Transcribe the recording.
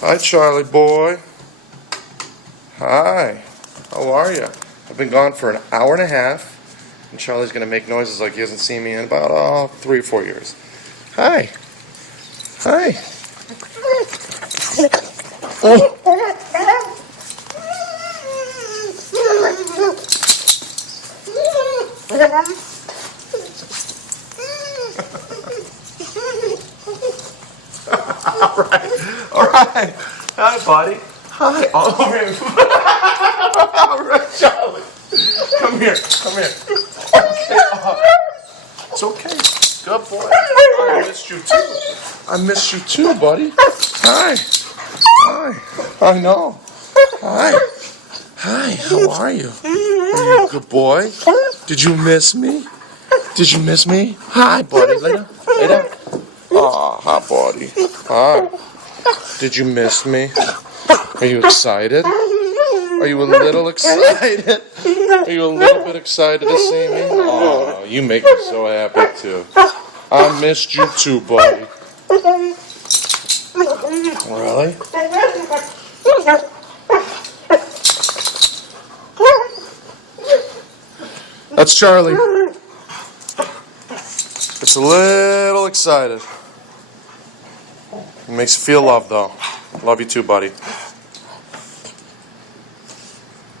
Hi, Charlie boy. Hi. How are you? I've been gone for an hour and a half, and Charlie's going to make noises like he hasn't seen me in about 3 or 4 years. Hi. Hi. All right. Hi, buddy. Hi. All right, Charlie. Come here. Okay. It's okay. Good boy. I missed you too. I missed you too, buddy. Hi. I know. Hi. How are you? Are you a good boy? Did you miss me? Hi, buddy. Lay down. Aw, hi, buddy. Hi. Did you miss me? Are you excited? Are you a little excited? Are you a little bit excited to see me? Oh, you make me so happy too. I missed you too, buddy. Really? That's Charlie. It's a little excited. It makes you feel loved, though. Love you too, buddy.